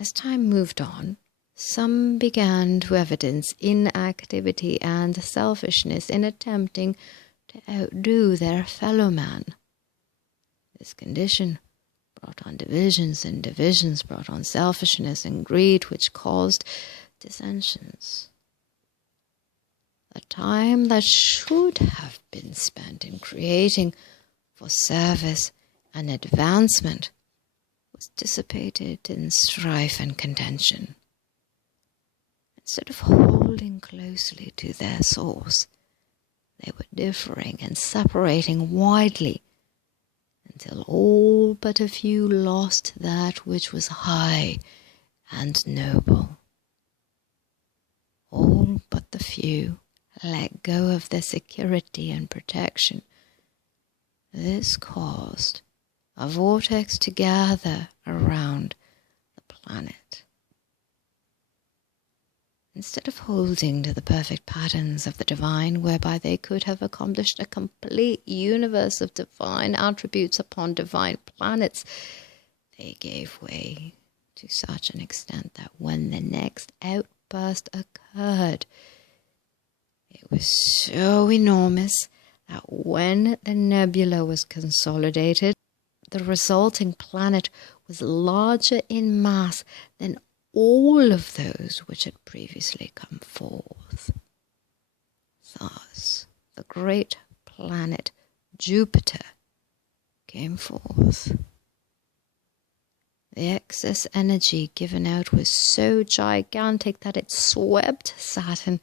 As time moved on, some began to evidence inactivity and selfishness in attempting to outdo their fellow man. This condition brought on divisions, and divisions brought on selfishness and greed, which caused dissensions. The time that should have been spent in creating for service and advancement was dissipated in strife and contention. Instead of holding closely to their source, they were differing and separating widely until all but a few lost that which was high and noble. All but the few let go of their security and protection. This caused a vortex to gather around the planet. Instead of holding to the perfect patterns of the divine, whereby they could have accomplished a complete universe of divine attributes upon divine planets, they gave way to such an extent that when the next outburst occurred, it was so enormous that when the nebula was consolidated, the resulting planet was larger in mass than all of those which had previously come forth. Thus, the great planet Jupiter came forth. The excess energy given out was so gigantic that it swept Saturn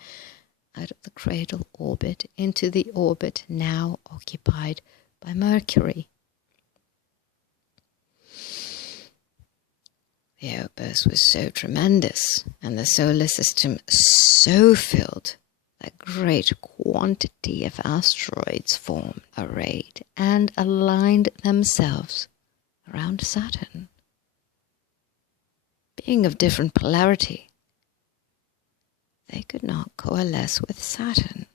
out of the cradle orbit into the orbit now occupied by Mercury. The outburst was so tremendous, and the solar system so filled, that great quantity of asteroids formed, arrayed, and aligned themselves around Saturn. Being of different polarity, they could not coalesce with Saturn.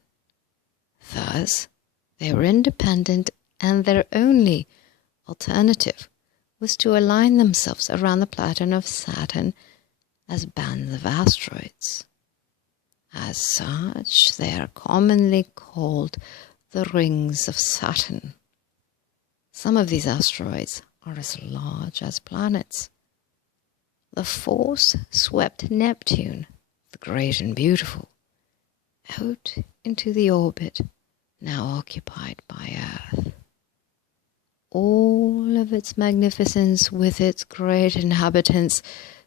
Thus, they were independent, and their only alternative was to align themselves around the pattern of Saturn as bands of asteroids. As such, they are commonly called the rings of Saturn. Some of these asteroids are as large as planets. The force swept Neptune, the great and beautiful, out into the orbit now occupied by Earth. All of its magnificence with its great inhabitants,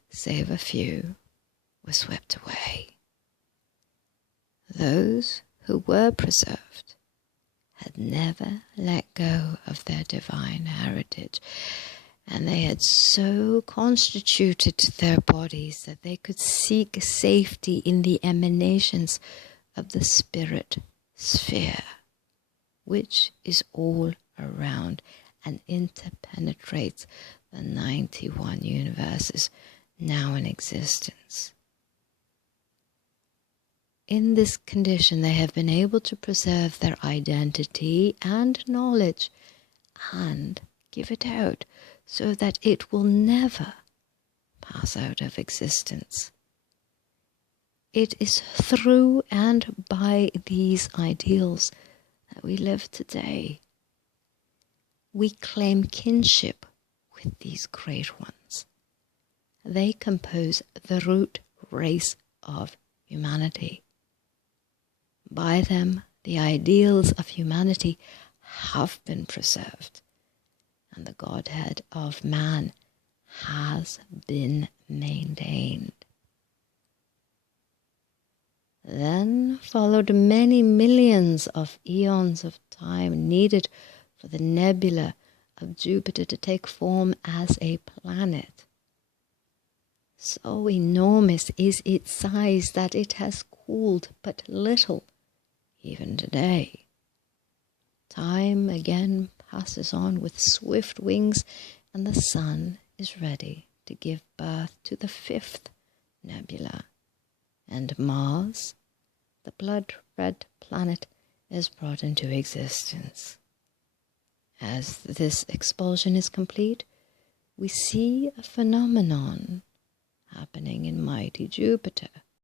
save a few, were swept away. Those who were preserved had never let go of their divine heritage, and they had so constituted their bodies that they could seek safety in the emanations of the spirit sphere, which is all around and interpenetrates the 91 universes now in existence. In this condition, they have been able to preserve their identity and knowledge and give it out so that it will never pass out of existence. It is through and by these ideals that we live today. We claim kinship with these great ones. They compose the root race of humanity. By them, the ideals of humanity have been preserved, and the Godhead of man has been maintained. Then followed many millions of eons of time needed for the nebula of Jupiter to take form as a planet. So enormous is its size that it has cooled but little even today. Time again passes on with swift wings, and the sun is ready to give birth to the fifth nebula, and Mars, the blood-red planet, is brought into existence. As this expulsion is complete, we see a phenomenon happening in mighty Jupiter.